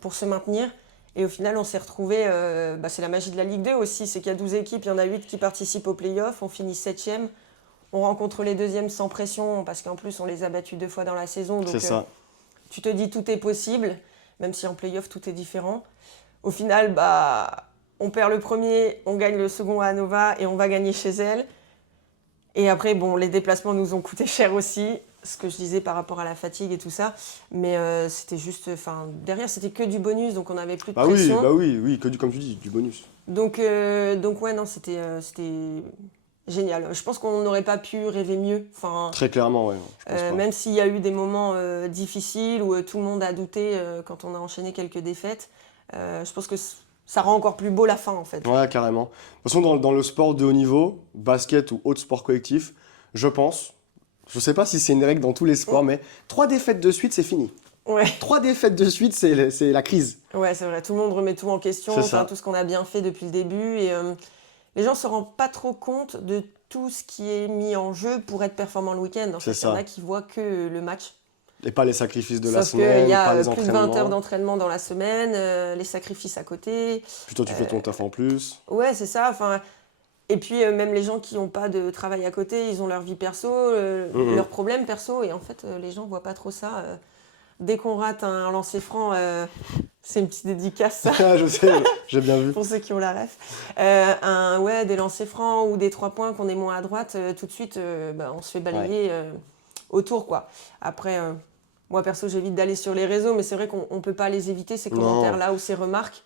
pour se maintenir. Et au final, on s'est retrouvés, c'est la magie de la Ligue 2 aussi, c'est qu'il y a 12 équipes, il y en a 8 qui participent aux play-offs, on finit 7e, on rencontre les deuxièmes sans pression, parce qu'en plus, on les a battus 2 fois dans la saison. Donc, c'est ça. Tu te dis tout est possible, même si en play-off, tout est différent. Au final, on perd le premier, on gagne le second à Nova et on va gagner chez elle. Et après, les déplacements nous ont coûté cher aussi. ce que je disais par rapport à la fatigue et tout ça. Mais c'était juste... Enfin, derrière, c'était que du bonus, donc on n'avait plus de pression. Oui, comme tu dis, du bonus. Donc ouais, non, c'était génial. Je pense qu'on n'aurait pas pu rêver mieux. Enfin, Très clairement, ouais. Je pense pas. même s'il y a eu des moments difficiles où tout le monde a douté quand on a enchaîné quelques défaites, je pense que ça rend encore plus beau la fin, en fait. Ouais, carrément. De toute façon, dans le sport de haut niveau, basket ou autre sport collectif, je pense, je sais pas si c'est une règle dans tous les sports, mais 3 défaites de suite, c'est fini. Ouais. 3 défaites de suite, c'est la crise. Ouais, c'est vrai. Tout le monde remet tout en question, C'est ça. tout ce qu'on a bien fait depuis le début. Et les gens se rendent pas trop compte de tout ce qui est mis en jeu pour être performant le week-end. En fait, il y en a qui voient que le match. Et pas les sacrifices de la Sauf semaine, qu'il y pas a les plus de 20 entraînements. heures d'entraînement dans la semaine, les sacrifices à côté. Plutôt tu fais ton taf en plus. Ouais, c'est ça. Enfin, et puis même les gens qui n'ont pas de travail à côté, ils ont leur vie perso, leurs problèmes perso. Et en fait, les gens voient pas trop ça. Dès qu'on rate un lancer franc, c'est une petite dédicace, ça. Ah, je sais, j'ai bien vu. Pour ceux qui ont la ref. Des lancers francs ou des 3 points qu'on est moins à droite, tout de suite, on se fait balayer autour, quoi. Après, moi, perso, j'évite d'aller sur les réseaux, mais c'est vrai qu'on ne peut pas les éviter, ces commentaires-là ou ces remarques.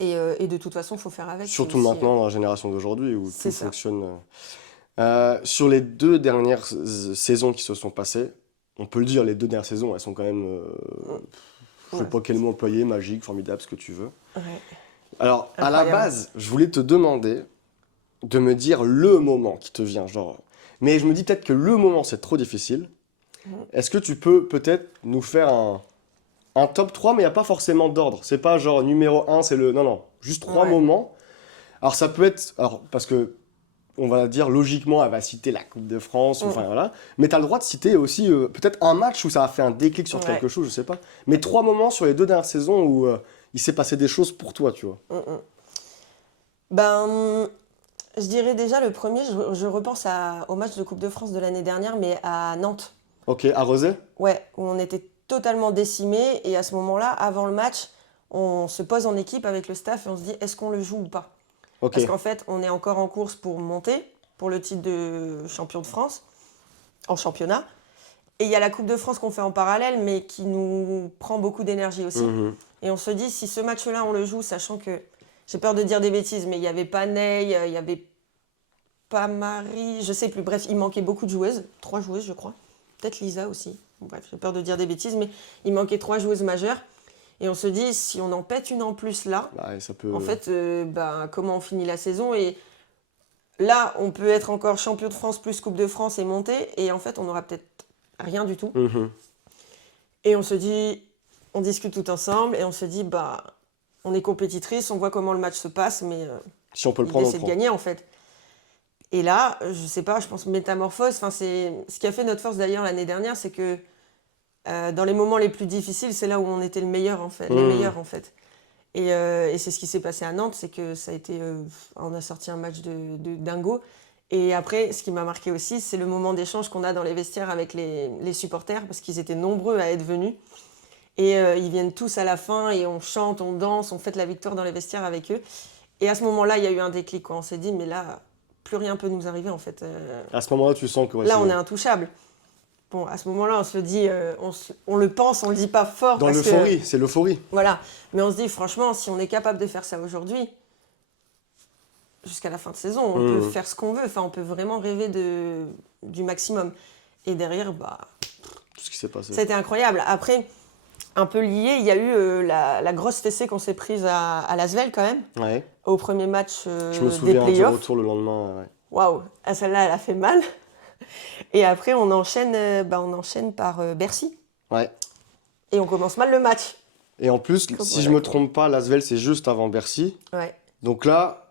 Et de toute façon, il faut faire avec. Surtout aussi, maintenant, dans la génération d'aujourd'hui, où tout ça. fonctionne. Sur les 2 dernières saisons qui se sont passées, on peut le dire, les 2 dernières saisons, elles sont quand même... je ne sais pas quel mot employer, magique, formidable, ce que tu veux. Ouais. Alors, Incroyable. à la base, je voulais te demander de me dire le moment qui te vient, genre... Mais je me dis peut-être que le moment, c'est trop difficile. Est-ce que tu peux peut-être nous faire un top 3, mais il n'y a pas forcément d'ordre. C'est pas genre numéro 1, c'est le... Non, juste 3 moments. Alors, ça peut être... Alors, parce que, on va dire, logiquement, elle va citer la Coupe de France, enfin voilà. Mais tu as le droit de citer aussi peut-être un match où ça a fait un déclic sur quelque chose, je sais pas. Mais 3 moments sur les 2 dernières saisons où il s'est passé des choses pour toi, tu vois. Je dirais déjà le premier, je repense au match de Coupe de France de l'année dernière, mais à Nantes. Ok, à Rezé ? Ouais, où on était totalement décimés. Et à ce moment-là, avant le match, on se pose en équipe avec le staff et on se dit, est-ce qu'on le joue ou pas ? Parce qu'en fait, on est encore en course pour monter, pour le titre de champion de France, en championnat. Et il y a la Coupe de France qu'on fait en parallèle, mais qui nous prend beaucoup d'énergie aussi. Et on se dit, si ce match-là, on le joue, sachant que, j'ai peur de dire des bêtises, mais il n'y avait pas Ney, il n'y avait pas Marie, je sais plus. Bref, il manquait beaucoup de joueuses, 3 joueuses, je crois. Peut-être Lisa aussi. Bref, j'ai peur de dire des bêtises, mais il manquait 3 joueuses majeures. Et on se dit, si on en pète une en plus là, ça peut... en fait, comment on finit la saison ? Et là, on peut être encore champion de France plus Coupe de France et monter. Et en fait, on n'aura peut-être rien du tout. Et on se dit, on discute tout ensemble et on se dit, on est compétitrice, on voit comment le match se passe, mais si on peut le prendre, c'est de gagner en fait. Et là, je sais pas, je pense métamorphose. Enfin, c'est ce qui a fait notre force d'ailleurs l'année dernière, c'est que dans les moments les plus difficiles, c'est là où on était le meilleur en fait, les meilleurs en fait. Et c'est ce qui s'est passé à Nantes, c'est que ça a été, on a sorti un match de dingo. Et après, ce qui m'a marqué aussi, c'est le moment d'échange qu'on a dans les vestiaires avec les supporters, parce qu'ils étaient nombreux à être venus. Et ils viennent tous à la fin et on chante, on danse, on fête la victoire dans les vestiaires avec eux. Et à ce moment-là, il y a eu un déclic, quoi. On s'est dit, mais là, plus rien peut nous arriver en fait. À ce moment-là, tu sens que... là, on est intouchable. Bon, à ce moment-là, on se dit, on le pense, on le dit pas fort. Dans l'euphorie, c'est l'euphorie. Voilà. Mais on se dit, franchement, si on est capable de faire ça aujourd'hui, jusqu'à la fin de saison, on peut faire ce qu'on veut. Enfin, on peut vraiment rêver du maximum. Et derrière, tout ce qui s'est passé. Ça a été incroyable. Après, un peu lié, il y a eu la grosse fessée qu'on s'est prise à Lasvel quand même. Ouais. Au premier match Je me souviens des du playoffs. retour le lendemain. Ouais. Waouh, celle-là, elle a fait mal. Et après, on enchaîne par Bercy. Ouais. Et on commence mal le match. Et en plus, si je me trompe pas, Lasvel, c'est juste avant Bercy. Ouais. Donc là,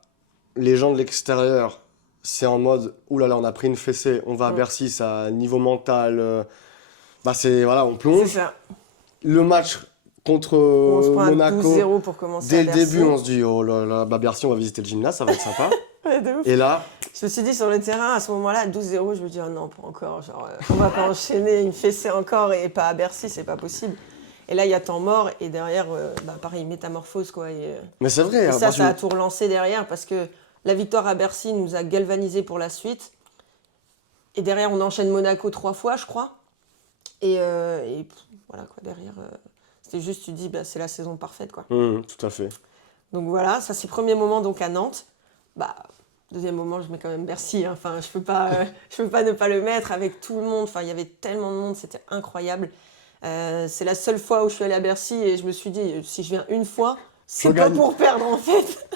les gens de l'extérieur, c'est en mode, oulala, on a pris une fessée, on va à Bercy, ça, niveau mental, on plonge. C'est ça. Le match contre on se prend Monaco, 12-0 pour commencer dès à le Bercy. début, on se dit, oh là là, Bercy, on va visiter le gymnase, ça va être sympa. Ouais, de ouf. Et là, je me suis dit sur le terrain, à ce moment-là, 12-0, je me dis, oh non, pas encore. Genre, on va pas enchaîner une fessée encore et pas à Bercy, c'est pas possible. Et là, il y a temps mort et derrière, pareil, métamorphose, quoi. mais c'est vrai. Et ça a tout relancé derrière parce que la victoire à Bercy nous a galvanisés pour la suite. Et derrière, on enchaîne Monaco 3 fois, je crois. Voilà quoi, derrière, c'était juste, tu te dis, bah, c'est la saison parfaite quoi. Tout à fait. Donc voilà, ça c'est le premier moment donc à Nantes. Bah, deuxième moment, je mets quand même Bercy, hein. Enfin, je peux pas ne pas le mettre avec tout le monde. Enfin, il y avait tellement de monde, c'était incroyable. C'est la seule fois où je suis allée à Bercy et je me suis dit, si je viens une fois, c'est Je pas gagne. pour perdre en fait.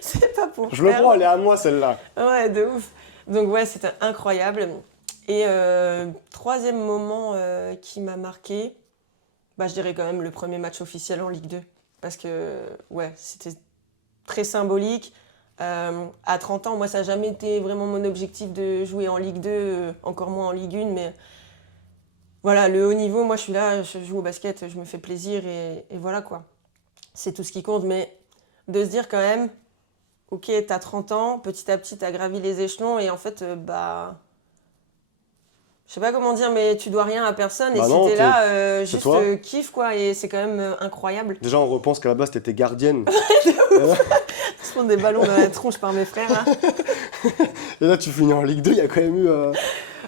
C'est pas pour Je le perdre. prends, elle est à moi celle-là. Ouais, de ouf. Donc ouais, c'était incroyable. Et troisième moment qui m'a marqué, bah, je dirais quand même le premier match officiel en Ligue 2. Parce que ouais, c'était très symbolique. À 30 ans, moi, ça n'a jamais été vraiment mon objectif de jouer en Ligue 2, encore moins en Ligue 1. Mais voilà, le haut niveau, moi, je suis là, je joue au basket, je me fais plaisir et voilà quoi. C'est tout ce qui compte. Mais de se dire quand même, ok, t'as 30 ans, petit à petit, t'as gravi les échelons et en fait, bah. Je sais pas comment dire, mais tu dois rien à personne. Et Bah si non, t'es là, c'est juste toi. kiffe quoi. Et c'est quand même incroyable. Déjà, on repense qu'à la base, t'étais gardienne. Se prendre des ballons dans la tronche par mes frères là. Et là, tu finis en Ligue 2, il y a quand même eu...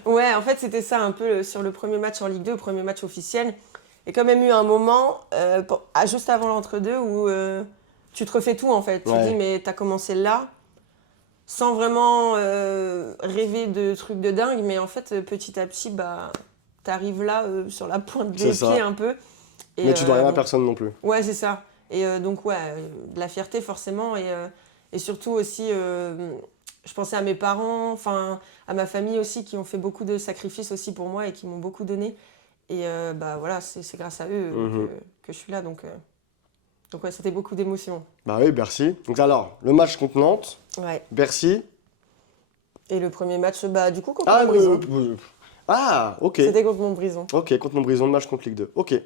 Ouais, en fait, c'était ça un peu sur le premier match en Ligue 2, le premier match officiel. Il y a quand même eu un moment, juste avant l'entre-deux, où tu te refais tout en fait. Tu te dis, mais t'as commencé là, sans vraiment rêver de trucs de dingue, mais en fait, petit à petit, bah, t'arrives là, sur la pointe des pieds un peu. Et, mais tu dois rien à personne non plus. Ouais, c'est ça. Et donc, ouais, de la fierté forcément. Et surtout aussi, je pensais à mes parents, enfin, à ma famille aussi, qui ont fait beaucoup de sacrifices aussi pour moi et qui m'ont beaucoup donné. Et bah voilà, c'est grâce à eux que je suis là. Donc ouais, c'était beaucoup d'émotions. Bah oui, Bercy. Donc alors, le match contre Nantes, Ouais. Bercy. Et le premier match, bah du coup, contre Montbrison. Ok. C'était contre Montbrison. Ok, contre Montbrison, le match contre Ligue 2. Ok. Ouais.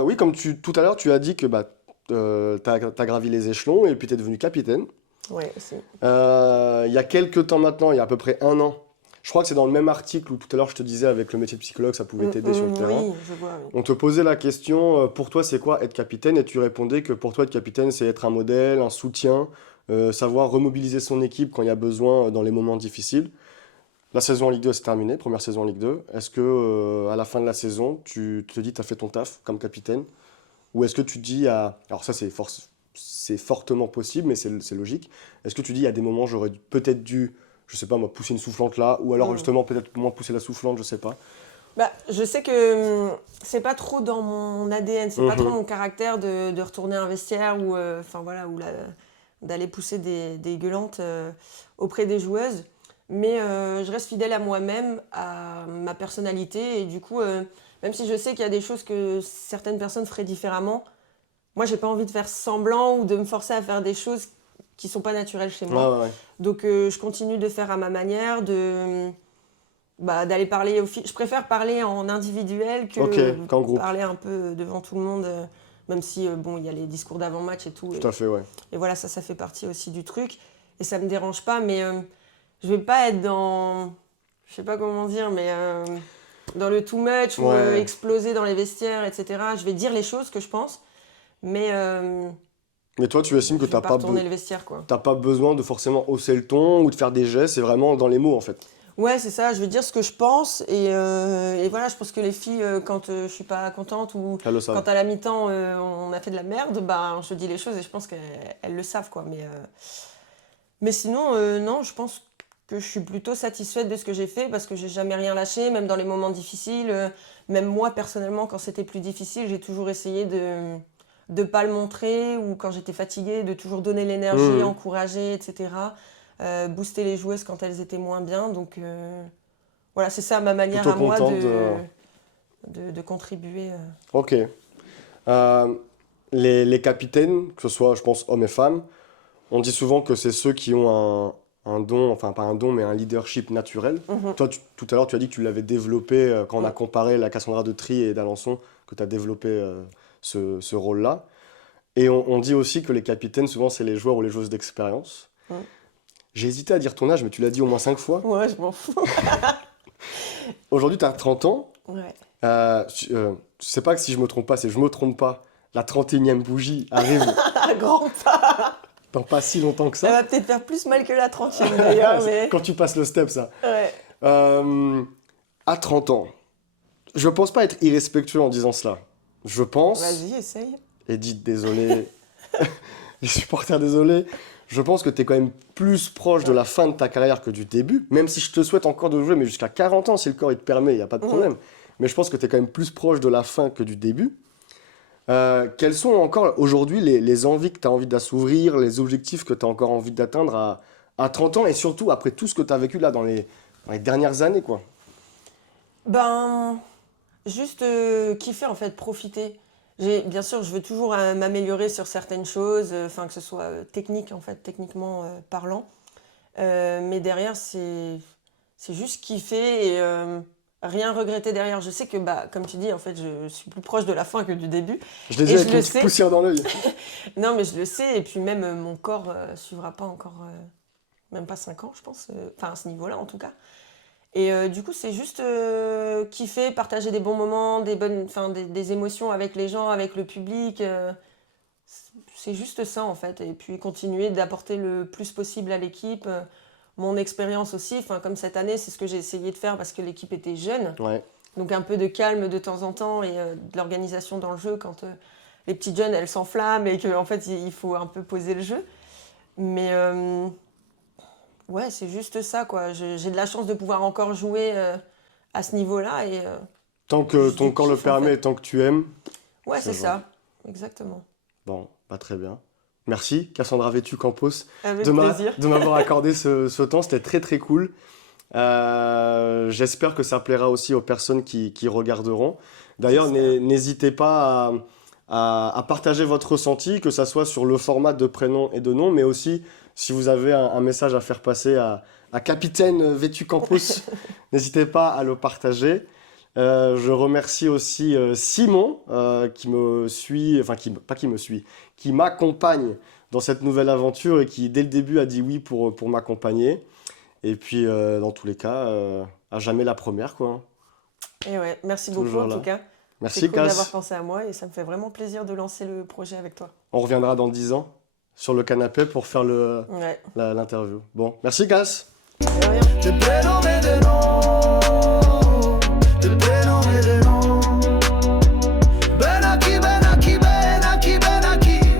Oui, comme tout à l'heure, tu as dit que bah, t'as gravi les échelons et puis t'es devenu capitaine. Ouais, aussi. Il y a quelques temps maintenant, il y a à peu près un an, je crois que c'est dans le même article où tout à l'heure je te disais avec le métier de psychologue, ça pouvait t'aider sur le terrain. Oui, je vois. Oui. On te posait la question, pour toi c'est quoi être capitaine? Et tu répondais que pour toi être capitaine c'est être un modèle, un soutien, savoir remobiliser son équipe quand il y a besoin dans les moments difficiles. La saison en Ligue 2 c'est terminé, première saison en Ligue 2. Est-ce que à la fin de la saison, tu te dis tu as fait ton taf comme capitaine? Ou est-ce que tu te dis, alors ça c'est fortement possible, mais c'est logique. Est-ce que tu dis, il y a des moments, j'aurais peut-être dû, je sais pas moi, pousser une soufflante là, ou alors justement peut-être moins pousser la soufflante, je sais pas. Bah, je sais que c'est pas trop dans mon ADN, c'est pas trop mon caractère de retourner un vestiaire ou d'aller pousser des gueulantes auprès des joueuses. Mais je reste fidèle à moi-même, à ma personnalité. Et du coup, même si je sais qu'il y a des choses que certaines personnes feraient différemment, moi, j'ai pas envie de faire semblant ou de me forcer à faire des choses qui sont pas naturelles chez moi. Ouais. Donc, je continue de faire à ma manière, d'aller parler je préfère parler en individuel qu'en groupe. Parler un peu devant tout le monde, même si bon, il y a les discours d'avant-match et tout. Tout à fait, ouais. Et voilà, ça fait partie aussi du truc. Et ça me dérange pas, mais je vais pas être dans, je sais pas comment dire, mais dans le too much ou exploser dans les vestiaires, etc. Je vais dire les choses que je pense, mais toi, tu estimes que t'as le vestiaire, quoi. T'as pas besoin de forcément hausser le ton ou de faire des gestes, c'est vraiment dans les mots en fait. Ouais, c'est ça, je vais dire ce que je pense et voilà, je pense que les filles, quand je suis pas contente ou quand à la mi-temps on a fait de la merde, bah, je dis les choses et je pense qu'elles le savent, quoi. Mais sinon, non, je pense que je suis plutôt satisfaite de ce que j'ai fait parce que j'ai jamais rien lâché, même dans les moments difficiles. Même moi, personnellement, quand c'était plus difficile, j'ai toujours essayé de pas le montrer ou quand j'étais fatiguée, de toujours donner l'énergie, encourager, etc. Booster les joueuses quand elles étaient moins bien. Donc voilà, c'est ça ma manière plutôt à moi de contribuer. Ok. Les capitaines, que ce soit, je pense, hommes et femmes, on dit souvent que c'est ceux qui ont un don, enfin pas un don, mais un leadership naturel. Toi, tout à l'heure, tu as dit que tu l'avais développé quand on a comparé la Cassandra de Trie et d'Alençon, que tu as développé ce rôle-là. Et on dit aussi que les capitaines, souvent, c'est les joueurs ou les joueuses d'expérience. J'ai hésité à dire ton âge, mais tu l'as dit au moins 5 fois. Ouais, je m'en fous. Aujourd'hui, tu as 30 ans. Ouais. Je sais pas que si je me trompe pas, c'est je me trompe pas. La 31e bougie arrive À grands pas. dans pas si longtemps que ça. Ça va peut-être faire plus mal que la 30e d'ailleurs. Mais... Quand tu passes le step, ça. Ouais. À 30 ans, je pense pas être irrespectueux en disant cela. Je pense, Vas-y, essaye. Edith, désolé, les supporters, désolé, je pense que tu es quand même plus proche de la fin de ta carrière que du début, même si je te souhaite encore de jouer, mais jusqu'à 40 ans, si le corps il te permet, il n'y a pas de problème. Mais je pense que tu es quand même plus proche de la fin que du début. Quelles sont encore aujourd'hui les envies que tu as envie d'assouvir, les objectifs que tu as encore envie d'atteindre à 30 ans, et surtout après tout ce que tu as vécu là dans les dernières années, quoi. Ben, juste kiffer en fait, profiter. Bien sûr, je veux toujours m'améliorer sur certaines choses, enfin que ce soit technique en fait, techniquement parlant. Mais derrière, c'est juste kiffer et rien regretter derrière. Je sais que, bah, comme tu dis, en fait, je suis plus proche de la fin que du début. Je l'ai dit avec une petite poussière dans l'œil. Non, mais je le sais, et puis même mon corps suivra pas encore, même pas 5 ans, je pense, enfin à ce niveau-là en tout cas. Et du coup, c'est juste kiffer, partager des bons moments, des émotions avec les gens, avec le public. C'est juste ça, en fait. Et puis continuer d'apporter le plus possible à l'équipe. Mon expérience aussi, comme cette année, c'est ce que j'ai essayé de faire parce que l'équipe était jeune. Ouais. Donc un peu de calme de temps en temps et de l'organisation dans le jeu quand les petites jeunes, elles s'enflamment et qu'en fait, il faut un peu poser le jeu. Mais... ouais, c'est juste ça, quoi. J'ai de la chance de pouvoir encore jouer à ce niveau-là. Et, tant que ton corps le permet, en fait. Tant que tu aimes. Ouais, c'est ça. Exactement. Bon, bah, très bien. Merci, Cassandra Vétu-Campos, Avec plaisir. de m'avoir accordé ce temps. C'était très, très cool. J'espère que ça plaira aussi aux personnes qui regarderont. D'ailleurs, n'hésitez pas à partager votre ressenti, que ça soit sur le format de prénom et de nom, mais aussi... Si vous avez un message à faire passer à Capitaine Vétu-Campos, n'hésitez pas à le partager. Je remercie aussi Simon qui me suit, enfin qui m'accompagne dans cette nouvelle aventure et qui dès le début a dit oui pour m'accompagner. Et puis dans tous les cas, à jamais la première, quoi. Et ouais, merci beaucoup en tout cas. Merci, c'est cool Cass. d'avoir pensé à moi et ça me fait vraiment plaisir de lancer le projet avec toi. On reviendra dans 10 ans sur le canapé pour faire l'interview. Bon, merci Cass. De rien. Te predo de nuevo, te predo